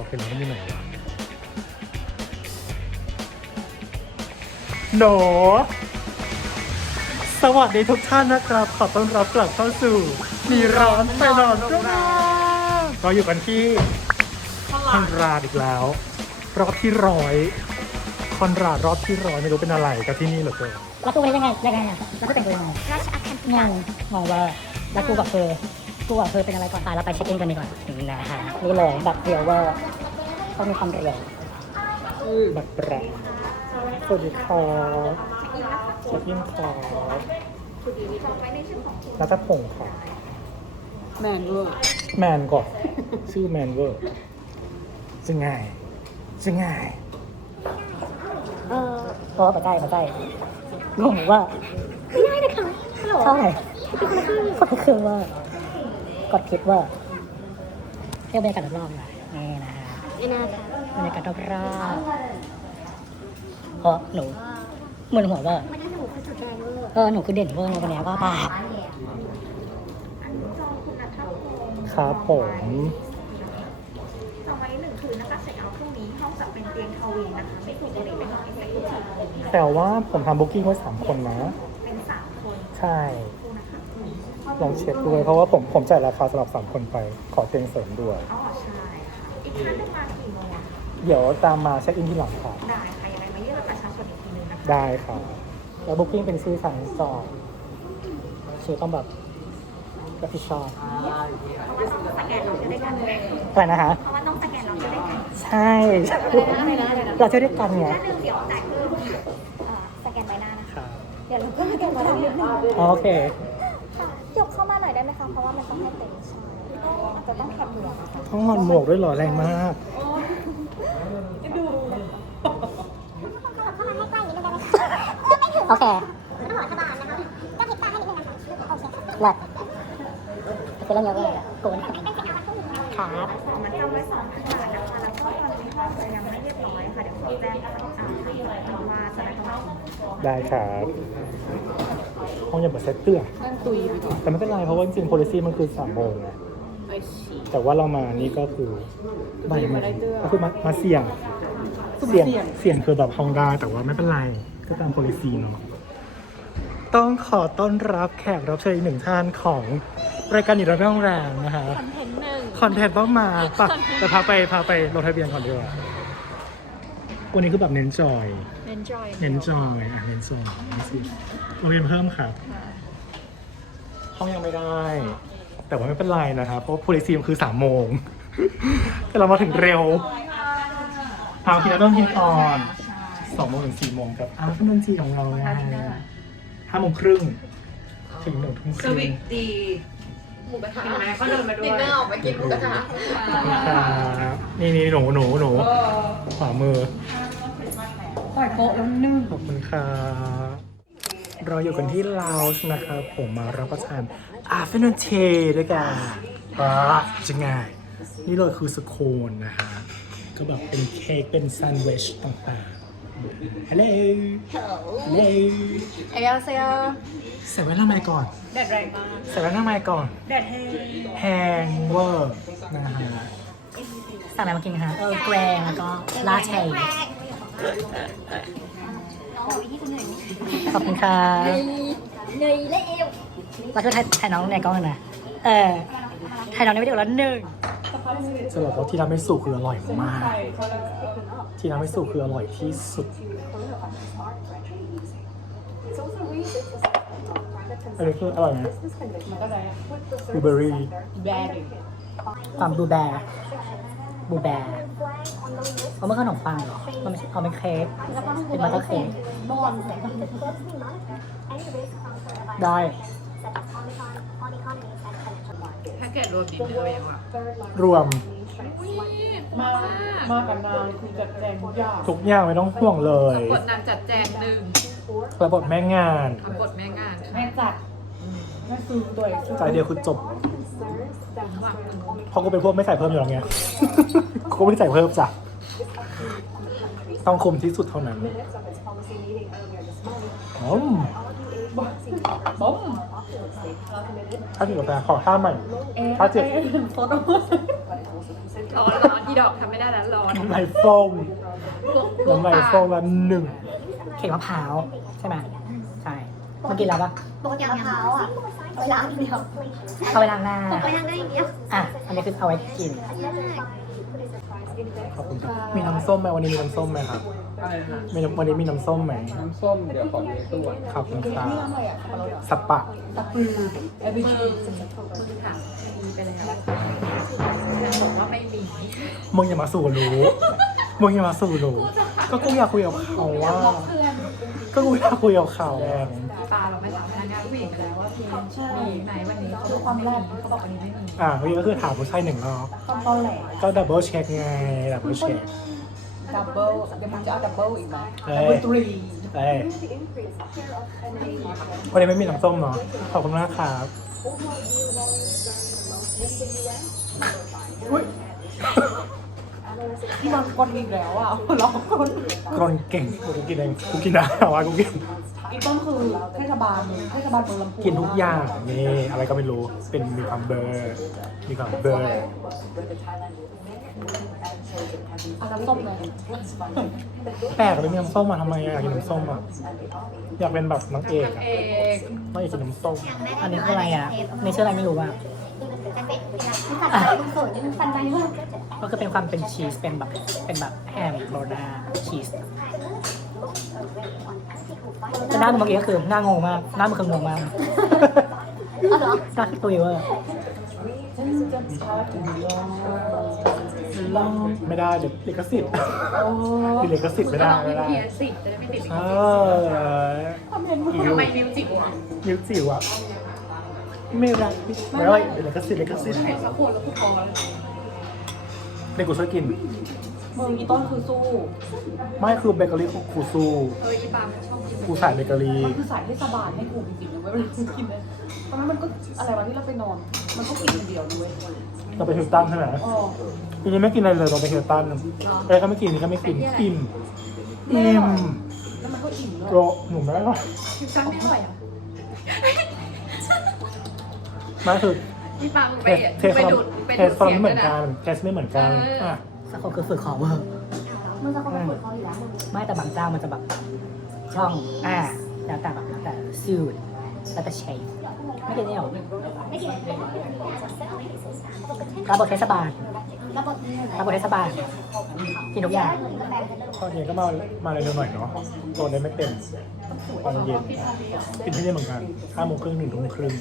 เห็นแล้วมันอยู่ไหนวะโหนสวัสดีทุกท่านนะครับขอต้อนรับกลับเข้าสู่มีร้อนไปนอนด้วยนะเราอยู่กันที่คอนราดอีกแล้วรอบที่100คอนราดรอบที่100ไม่รู้เป็นอะไรกับที่นี่เหรอเกินแล้วกูเป็นยังไงอ่ะแล้วกูแต่งตัวยังไงราชอาคันงงว่าแล้วกูกับเธอเป็นอะไรก่อนเราไปเช็คอินกันดีกว่านะฮะนี่เลยแบบเดียวว่าต้องมีความเร็วบัตรแปรสวัสดีครับเช็คอินครับนัทพงศ์ครับแมนก่อนชื่อแมนเวอร์จะง่ายเพราะว่าปัจจัยงงว่าไม่ได้นะคะเท่าไหร่ก็คือว่ากดคิดว่าเที่ยวบรรยากาศรอบๆหน่อยนี่นะฮะบรรยากาศรอบๆเพราะหนูเหมือนหัวว่าหนูคือเด่นเวอร์ในวันนี้ก็ป่าครับผมจองไว้1 คืนนะคะเช็คเอาท์พรุ่งนี้ห้องจะเป็นเตียงทวินนะคะไม่ถูกเลยเป็นห้องเอ็กซ์คลูซีฟแต่ว่าผมทำบุ๊กิ้งไว้3 คนนะเป็น3 คนใช่คู่นะคะลองเช็คด้วยเพราะว่าผมจ่ายราคาสำหรับ3 คนไปขอเตียงเสริมด้วยอ๋อใช่ค่ะอีกท่านหนึงมากี่โมงอะเดี๋ยวตามมาเช็คอินที่หลังค่ะได้ค่ะยังไงมายื่นบัตรประชาชนอีกทีนึงนะคะได้ครับแล้วบุ๊กิ้งเป็นชื่อฉันก่อนชื่อต้องแบบรับผิดชอบเพราะว่าต้องสแกนเราจะได้กันอะไรนะคะเพราะว่าต้องสแกนเราจะได้กันใช่เราจะได้กันไงถ้า1เดี๋ยวจ่ายเพิ่มสแกนใบหน้านะคะครับเดี๋ยวเราก็สแกนใบหน้านิดนึงโอเคค่ะยกเข้ามาหน่อยได้ไหมคะเพราะว่ามันต้องให้เต็มใช่อาจจะต้องแคปหมวกนะคะต้องหอนหมวกด้วยเหรอแรงมากโอเคเลิศเป็นเรื่องเยอะเลยกูนะครับมันจำไว้2 คืนนะคะแล้วก็ตอนนี้ห้องจะยังไม่เรียบร้อยค่ะเดี๋ยวขอแจ้งทางว่าจะได้ต้องได้ครับห้องอย่าเปิดเซตเตื้อแต่ไม่เป็นไรเพราะว่าจริงๆ policy มันคือ3 โมงไงแต่ว่าเรามานี่ก็คือบ่ายโมงก็คือมาเสี่ยงคือแบบห้องได้แต่ว่าไม่เป็นไรก็ตาม policy เนาะต้องขอต้อนรับแขกรับเชิญอีก1 ท่านของรายการอยู่ในโรงแรมนะฮะคอนเทนต์ต้องมาปะแต่พาไปลงทะเบียนก่อนดีกว่าวันนี้คือแบบเน้นจอยนี่สิลงทะเบียนเพิ่มครับห้องยังไม่ได้ แต่ว่าไม่เป็นไรนะครับเพราะ policy มันคือ3 โมง แต่เรามาถึงเร็วเอาทีละเริ่มกินก่อน2 โมงถึง 4 โมงกับขนมจีของเราไง5 โมงครึ่งถึง1 ทุ่มคสรึ่งวิตดีหมูกระทะไหมเขาเดินมาด้วยดินเนอร์ออกไปกินหมูกระทะครับนี่หนูขวามือปล่อยโป๊ะแล้วนึ่งขอบคุณครับเราอยู่กันที่ลาวช์นะครับผมมารับประทานafternoon tea ด้วยกันจะง่ายนี่เลยคือสโคนนะฮะก็แบบเป็นเค้กเป็นแซนด์วิชต่างๆฮัลโหลเอยาเซียใส่ไว้ทำไมก่อนแดดแรงมากใส่ไว้ทำไมก่อนแดดแห้งแฮงเวอร์นะฮะสั่งอะไรมากินคะแกรงแล้วก็ลาเต้ขอบคุณค่ะเนยเล้วเราช่วยถ่ายน้องในกล้องหน่อยถ่ายน้องในวิดีโอแล้ว1 สำหรับเขาที่ทำให้สุคืออร่อยมากที่ทำให้สุคืออร่อยที่สุดอันนี้คืออร่อยไหมบลูเบอร์รี่แบดความบูแบร์เขาไม่ขนมปังเหรอมันไม่ใช่เขาเป็นเค้กเป็นบัตเตอร์เค้กได้ถ้าเกิดรวมดินเนอร์ยังอ่ะรวมมากับนางคือจัดแจงทุกอย่างทุกอย่างไม่ต้องห่วงเลยบทนางจัดแจง1 ระบบแม่งานบทแม่งานแม่จัดแม่ซื้อตัวเองใจเดียวคือจบว่าเพราะกูเป็นพวกไม่ใส่เพิ่มอยู่แล้วไง กูไม่ได้ใส่เพิ่มจ้ะต้องคมที่สุดเท่านั้นอืมบ้มถ้าถึงกาแฟขอ5 ใหม่ถ้าเจ็บโฟโต้ร้อนที่ดอกทำไม่ได้แล้วร้อนน้ำลายฟงน้ำลายฟงละหนึ่งเค้กมะพร้าวใช่ไหมใช่เมื่อกี้แล้วปะปกติมะพร้าวอ่ะเอาไปล้างอย่างเดียวเอาไปล้างหน้าไปล้างได้อย่างเดียวอ่ะอันนี้คือเอาไว้กินขอบคุณครับมีน้ำส้มไหมวันนี้มีน้ำส้มไหมครับอะไรนะวันนี้มีน้ำส้มไหมน้ำส้มเดี๋ยวขอดูในตู้ก่อนขอบคุณครับสปะเอบิชีมึงถามมีไปแล้วนางบอกว่าไม่มีมึงอย่ามาสู่รู้มึงอย่ามาสู่รู้ก็กูอยากคุยกับเขาว่าก็กูอยากคุยกับเขาอะปลาเราไม่ถามพนักงานผู้หญิงไปแล้วว่าพี่มีไหมวันนี้คือความแรกเขาบอกวันนี้ไม่มีเมื่อกี้ก็คือถามผู้ชายหนึ่งรอบตอนแหลก็ดับเบิลเช็คไงดับเบิลเช็คดับเบิลเดี๋ยวมึงจะเอาดับเบิลอีกไหมเอ้ดับยเบิลทรีเอ้ยวันนี้ไม่มีน้ำส้มเนาะขอบคุณมากครับอุ้ยที่มันคนอีกแล้วอ่ะร้องคนกรนเก่งกูกินเองกูกินได้วะกูกินอีกต้นคือเทศบาลเมืองลำพูนกินทุกอย่างนี่อะไรก็ไม่รู้เป็นมีความเบอร์มีความเบอร์เอาน้ำส้มเลยแปลกเลยมีน้ำส้มมาทำไมอยากกินน้ำส้มอ่ะอยากเป็นแบบนางเอกอะเอกไม่อยากกินน้ำส้มอันนี้คืออะไรอ่ะในชื่ออะไรไม่รู้ว่ามันเป็นสัตว์อะไรลูกเขยมันฟันไปว่าก็คือเป็นความเป็นชีสเป็นแบบแฮมโรนาชีสแต่หน้ามึงเมื่อกี้ก็คือหน้างงมากหน้ามึงคืองงมากอ๋อเหรอหน้าตุยเวอร์ไม่ได้เดี๋ยวลิขสิทธิ์ติดลิขสิทธิ์ไม่ก็ได้ลองไม่ได้เพียสิจะได้ไม่ติดเอออิวทำไมมิวจิกวะนิ้วจิ๋วอะไม่รักไม่ได้เดี๋ยวลิขสิทธิ์ลิขสิทธิ์เห็นสักขวดแล้วกูพอแล้วเด็กกูช่วยกินมึงอีต้นคือสู้ไม่คือเบเกอรี่ของครูซูอีปามันชอบกินครูสายเบเกอรี่มันคือสายเทศบาลให้กูจริงๆนะเว้ยเวลากูกินเลยตอนนั้นมันก็อะไรวะที่เราไปนอน มันก็กินคนเดียวด้วยเราไปฮิลตันใช่ไหมอ๋อทีนี้ไม่กินอะไรเลยเราไปฮิลตันอะไรก็ไม่กินนี่ก็ไม่กินอิ่มอิ่มแล้วมันก็อิ่มด้วยโรหนุ่มได้หรอคิวซังไม่อร่อยอ่ะไม่คืออีปามึงเทไปสดูดไปเทดูสดฟอร์เสีมยงไม่เหมือนนะกันเทสไม่เหมือนกันอ่ะสักคนคือฝึกขอเวอร์มันจะเขาเป็นคนเขาอยู่แล้วไม่แต่บางเจ้ามันจะแบบช่องแล้วแต่แบบแต่สูตรแล้วแต่เชฟไม่กินได้หรอไม่กินระบบเทศบาลระบบระบบเทศบาลกินทุกอย่างตอนเย็นก็มาเร็วหน่อยเนาะตัวนี้ไม่เต็มตอนเย็นกินที่นี่เหมือนกัน5:30 1 ทุ่มครึ่ง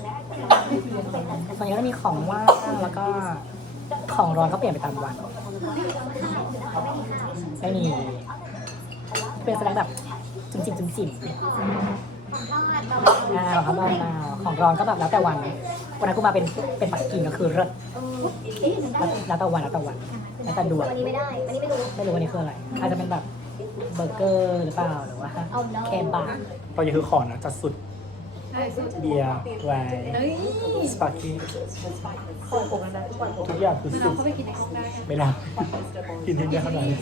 ตอนนี้ก็มีของว่างแล้วก็ของร้อนก็เปลี่ยนไปตามวันไม่มีเป็นสไลด์แบบจิ้มของร้อนของร้อนก็แบบแล้วแต่วันวันนั้นกูมาเป็นปักกิ่งก็คือเลิศแล้วแต่วันแล้วแต่ดวงวันนี้ไม่ได้ วันนี้ไม่รู้ไม่รู้วันนี้คืออะไรอาจจะเป็นแบบเบอร์เกอร์หรือเปล่าหรือว่าเคบับตอนเย็นคือขอนะจัดสุดได้สุดเบียร์ไวน์เฮ้ยสปาเกตตี้ของผมนะทุกวันทุกอย่างคือคือสุเราดเข้าไปกินในห้องได้ไม่ได้กินที่นี่เท่านั้น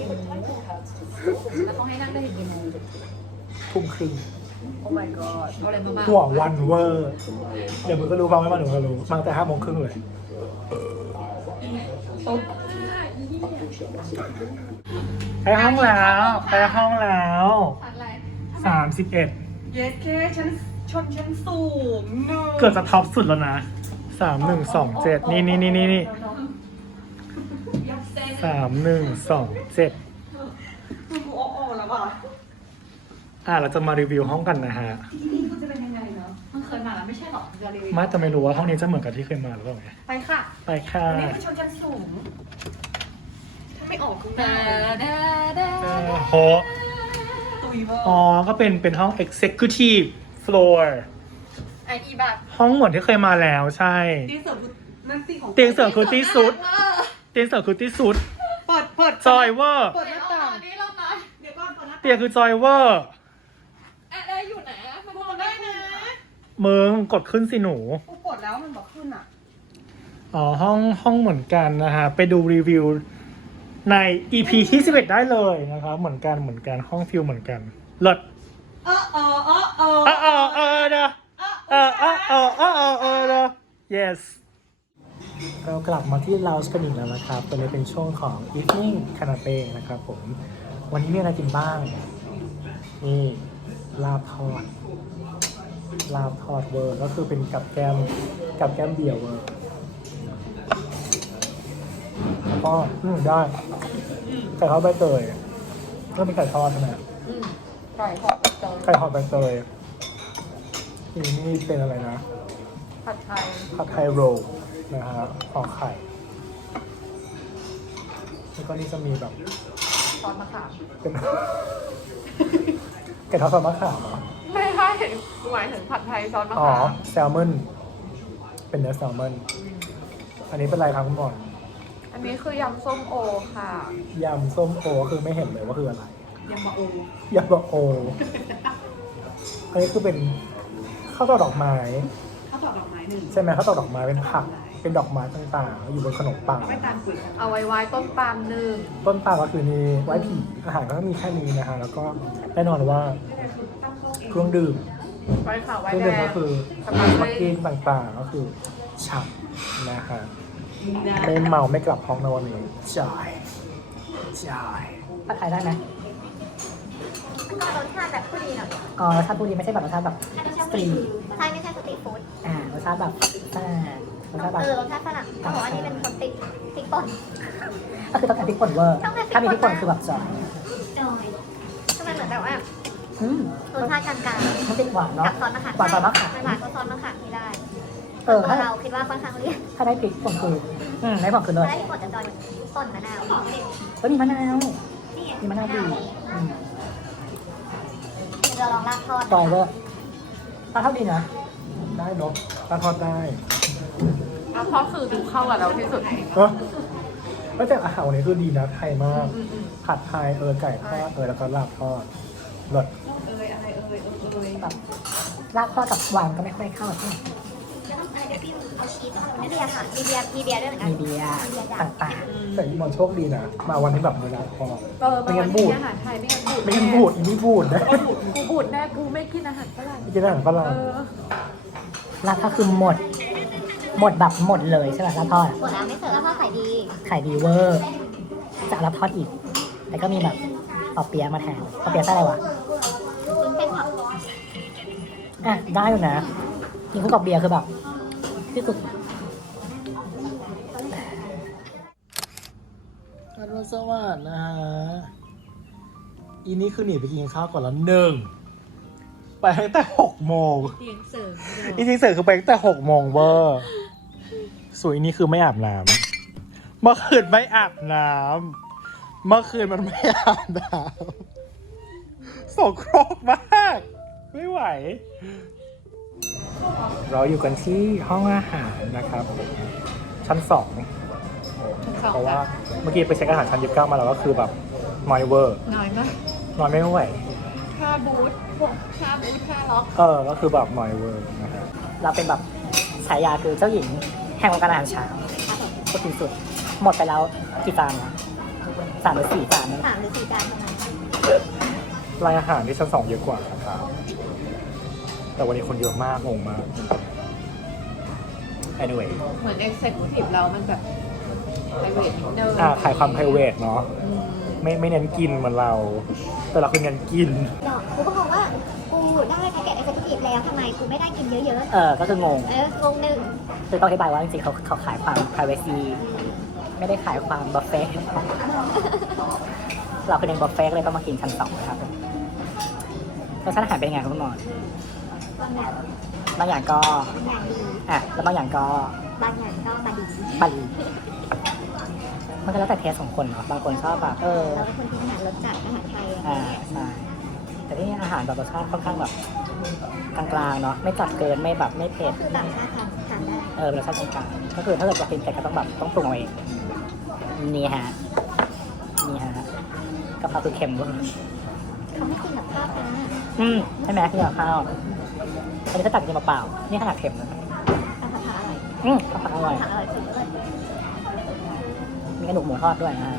แล้วเขาให้นั่งได้ถึงกี่โมงทุ่มครึ่งโอ้ my god เอาอะไรมาบ้างหัววันเวอร์เดี๋ยวมึงก็รู้ฟังไม่มาหนูก็รู้มาแต่5:30เลยไปห้องแล้วอะไร 31 เยสเคฉันสูงเนอะเกือบจะท็อปสุดแล้วนะ3127นี่3127 มึงกูอ้อแล้วว่ะเราจะมารีวิวห้องกันนะฮะที่นี่มันจะเป็นยังไงเนาะมันเคยมาแล้วไม่ใช่หรอจะรีวิวมาจะไม่รู้ว่าห้องนี้จะเหมือนกับที่เคยมาหรือเปล่าไงไปค่ะไปค่ะวันนี้เป็นชนชั้นสูง ไม่ออกคือดาดาดาโหตุยเวอร์อ๋อ ก็เป็นห้อง executive floor ไออีแบบห้องเหมือนที่เคยมาแล้วใช่เตียงเสริมคือนั่นตีของเตียงเสริมคือที่สุด เตียงเสริมคือที่สุดเปิดจอยเวอร์เปิดหน้าต่างนี้เราหน่อยเดี๋ยวก่อนเปิดหน้าต่างเตียงคือจอยเวอร์ได้อยู่นะมันกดได้นะมึงกดขึ้นสิหนูกูกดแล้วมันบอกขึ้นอ่ะอ๋อ ห้องเหมือนกันนะฮะ ไปดูรีวิวใน EP ที่11ได้เลยนะครับ เหมือนกันห้องฟิลเหมือนกันเลิศเด้อเด้อ yes เรากลับมาที่ Lounge กันอีกแล้วนะครับตอนนี้เป็นช่วงของ Evening Canapé นะครับผมวันนี้มีอะไรกินบ้างนี่ลาบทอดเวอร์ก็คือเป็นกับแก้มเบียร์เวอร์แล้วก็ได้ไก่ทอดใบเตยก็เป็นไก่ทอดใช่ไหมไก่ทอดกับเตยไก่ทอดใบเตยนี่เป็นอะไรนะผัดไทยโรลนะครับห่อไข่แล้วก็นี่จะมีแบบซอสมะขามเป็น ไก่ทอดซอสมะขามเหรอไม่ใช่หมายถึงผัดไทยซอสมะอ๋อขามแซลมอนเป็นเนื้อแซลมอนอันนี้เป็นอะไรครับคุณบอลอันนี้คือยำส้มโอค่ะยำส้มโอคือไม่เห็นเลยว่าคืออะไรยำมะโอยำบะโออันนี้คือเป็นข้าวตอกดอกไม้ข้าวตอกดอกไม้หนึ่งใช่ไหมข้าวตอกดอกไม้เป็นผักเป็นดอกไม้ต่างๆอยู่บนขนมปังไม่ตามกุยเอาไว้ต้นปาล์มหนึ่งต้นปลาก็คือนี่ไว้ผีอาหารก็มีแค่นี้นะฮะแล้วก็แน่นอนว่าเครื่องดื่มไว้ขาวไว้เครื่องแดดื่มงก็คือสปาร์ปักกิ้กิ้งงต่างๆก็คือฉ่ำนะฮะไม่เมาไม่กลับห้องในวันนี้จ่ายผัดไทยได้ไหมมันก็รสชาติแบบผู้ดีหน่อยอ๋อรสชาติพูดดีไม่ใช่แบบรสชาติแบบสตรีทใช่ไม่ใช่สตรีทฟู้ดรสชาติแบบรสชาติแบบรสชาติฝรั่งเขาบอกว่านี่เป็นคนติดพริกป่นก็คือต้องการพริกป่นเวอร์ต้องการพริกป่นถ้ามีพริกป่นคือแบบจอยจอยก็มันเหมือนแบบว่ารสสชาติกลางมันติดหวานๆเนาะกับซอสมะขามหวานซอสมะขามหวานก็ซอสมะขามที่ได้เออตัวถ้าเราคิดว่าค่อนข้างเลี่ยนถ้าได้พริกป่นคือได้ป่นคือเลยได้พริกป่นจะจอยป่นมะนาวก็มีมะนาวนี่ไงมีมะนาวดีเดี๋ยวเราลองลาบทอดจอยเวอร์ถ้าเท่าดีนะได้เนาะถ้าทอดได้แล้วทอดคือดูเข้ากับเราที่สุดแล้วแต่อาหารวันนี้คือดีนะไทยมากผัดไทยไก่ทอดแล้วก็ลาบทอดรสแบบลาบทอดกับหวานก็ไม่ค่อยเข้าใช่ไหมเดี๋ยวพี่เอาชีสไม่เบียร์ค่ะมีเบียร์ด้วยเหมือนกันมีเบียร์ต่างแต่อีมอนโชคดีนะมาวันที่แบบมีลาบทอดไม่งั้นบูดอาหารไทยไม่งั้นบูดไม่งั้นบูดอีนี่บูดนะกูบูดแน่กูไม่กินอาหารฝรั่งไม่กินอาหารฝรั่งๆลาบก็คือหมดแบบหมดเลยใช่ไหมลาบทอดหมดแล้วไม่เสิร์ฟแล้วทอดขายดีขายดีเวอร์จะเอาลาบทอดอีก แต่ก็มีแบบปอเปี๊ยะมาแทนปอเปี๊ยะใส่อะไรวะคุณเป็นผักอ่ะได้อยู่นะกินคู่กับเบียร์คือแบบที่สุดอรุณสวัสดิ์นะฮะอีนี่คือหนีไปกินข้าวก่อนแล้วหนึ่งไปตั้งแต่6 โมงเตียงเสริมอีจริงเสร็จคือไปตั้งแต่6 โมงเวอร์ส่วนอีนี่คือไม่อาบน้ำเมื่อคืนไม่อาบน้ำเมื่อคืนมันไม่อาบน้ำโสโครกมาก ไม่ไหว เราอยู่กันที่ห้องอาหารนะครับ ชั้น 2 เพราะว่าเมื่อกี้ไปเช็คอาหารชั้น29มาแล้วก็คือแบบน้อยเวอร์น้อยมากน้อยไม่ไหวค่าบูธค่าล็อกก็คือแบบน้อยเวอร์นะครับเราเป็นแบบฉายาคือเจ้าหญิงแห่งวงการอาหารเช้าก็ที่สุด หมดไปแล้วกี่จานนะ3 หรือ 4 จานนะ 3 หรือ 4 จานประมาณรายอาหารที่ชั้น 2เยอะกว่านะครับแต่วันนี้คนเยอะมากงงมาก anyway เหมือนเอ็กเซคิวทีฟเรามันแบบไพรเวทนิดนึงขายความ private เนาะไม่เน้นกินเหมือนเรา แต่เราคือเน้นกินดอกกูก็งงว่ากูได้แพ็กเกจเอ็กซ์คิวทีฟแล้วทำไมกูไม่ได้กินเยอะก็คืองงๆงงหนึ่งคือต้องอธิบายว่าจริงๆเขาขายความ privacy ไม่ได้ขายความบุฟเฟ่ต์ เราคือเน้นบุฟเฟ่ต์เลยต้องมากินชั้น 2นะครับรสชาติอาหารเป็นยังไงครับคุณหมอบางอย่างบางอย่างก็บางอย่างดีแล้วบางอย่างก็บางอย่างก็มาดีบาลีมันก็แล้วแต่เทสของคนเนาะบางคนชอบแบบเราเป็นคนที่อาหารรสจัดอาหารไทยใช่แต่ที่อาหารแบบรสชาติค่อนข้างแบบกลางๆเนาะไม่จัดเกินไม่แบบไม่เผ็ดคือต่างชาติทานได้รสชาติกลางๆก็คือถ้าเกิดจะกินเผ็ดก็ต้องแบบต้องปรุงเอาเองนี่ฮะกะเพราคือเค็มด้วยเขาไม่กินกับข้าวนะใช่ไหมที่กับข้าวอันนี้ก็ตักกินเปล่าๆนี่ขนาดเค็มนะผัดผักอร่อยข้าวผัดอร่อยผักอร่อยสุดเลยมีกระดูกหมูทอดด้วยนะฮะ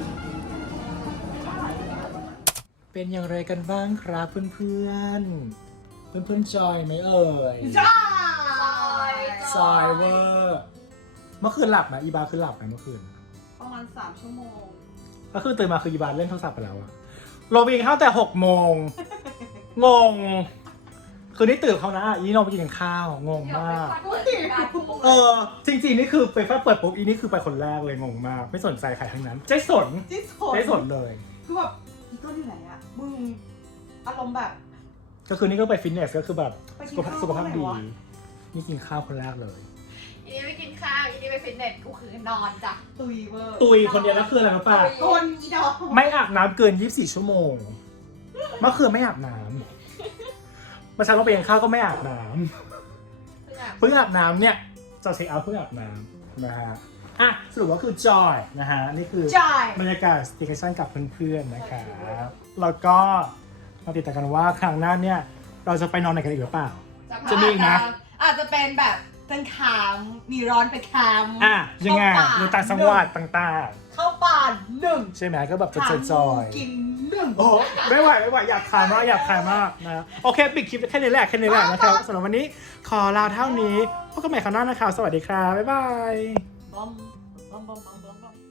เป็นอย่างไรกันบ้างครับเพื่อนๆจอยไหมเอ่ยจอยเวอร์เมื่อคืนหลับไหมอีบาคือหลับไหมเมื่อคืนประมาณ3 ชั่วโมงก็คือตื่นมาคืออีบาเล่นโทรศัพท์ไปแล้วอะลงไปกินข้าวแต่6 โมงงงคือนี่ตื่นเขานะอีลงไปกินข้าวงงมากจริงๆนี่คือไปเปิดปุ๊บอีนี่คือไปคนแรกเลยงงมากไม่สนใจใครทั้งนั้นใจสนจิ๊สใจสนเลยคือแบบอีต้นอยู่ไหนอะมึงอารมณ์แบบก็คือนี่ก็ไปฟิตเนสก็คือแบบไปกินข้าวสุขภาพดีไหนวะนี่กินข้าวคนแรกเลยอีนี่ไม่กินข้าวอีนี่ไปฟิตเนสกูคือนอนจ้ะตุยเวอร์ตุยคนเดียวแล้วคืออะไรรู้ป่ะคนอีดอกไม่อาบน้ำเกิน 24 ชั่วโมงเมื่อคืนไม่อาบน้ำเมื่อเช้าเราไปกินข้าวก็ไม่อาบน้ำเพิ่งอาบน้ำเนี่ยจะเช็คเอาท์เพิ่งอาบน้ำนะฮะอ่ะสรุปว่าคือจอยนะฮะนี่คือจ่ายบรรยากาศสเตชันกับเพื่อนๆนะครับแล้วก็มาติดตามกันว่าครั้งหน้าเนี่ยเราจะไปนอนไหนกันอีกหรือเปล่า จะมีอีกนะอาจจะเป็นแบบเป็นแคมป์มีร้อนไปแคมป์อ่ะยังไงเข้าป่าอยู่ต่างจังหวัดต่างเข้าป่า1 ๆ ใช่ไหมก็แบบจะหาจอยกิน1 โอ้ไม่ไหวอยากขายมากนะโอเคปิดคลิปแค่นี้แหละนะครับสำหรับวันนี้ขอลาเท่านี้พบกันใหม่คราวหน้านะครับสวัสดีครับบ๊ายบายบอมบอมบอมบอมบอม